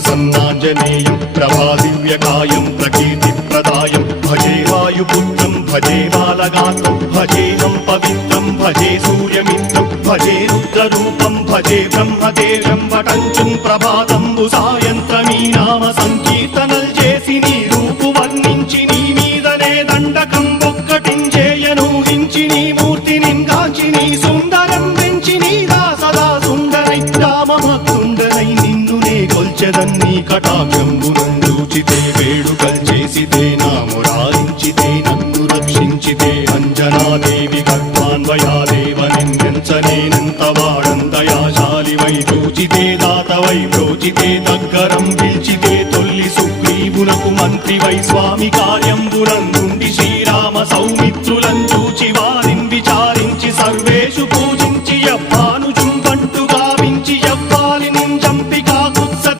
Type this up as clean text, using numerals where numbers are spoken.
प्रसन्नाञ्जनेयं प्रभादिव्यकायं प्रकीर्तिप्रदायं भजे वायुपुत्रं भजे बालगात्रं भजेऽहं पवित्रं भजे सूर्यमित्रं भजे रुद्ररूपं भजे ब्रह्मदेवं वटञ्चं ప్రభాతంబు సాయంత్రమీ నామ సంకీర్తనల్ చేసి నీ రూపు వర్ణించి నీ మీదనే దండకం ఒక్కటించేయనూహించి నీ మూర్తిని గాంచి నీ సుందరం పెంచి నీదా సదా సుందరై రామభక్తుండనై నిన్నునే కొల్చెదన్నీ కటాక్షంబునందూచితే వేడుకల్ చేసితే నా మురారించితే నన్ను రక్షించితే అంజనాదేవి గర్భాన్వయాదేవ నిందించనేనంత వాడంతయాశాలివై చూచితే దాతవై బ్రోచితే దగ్గరం పిలిచితే తొల్లి సుగ్రీవునకు మంత్రివై స్వామి కార్యంబునందుండి శ్రీరామ సౌమిత్రులం చూచి వారి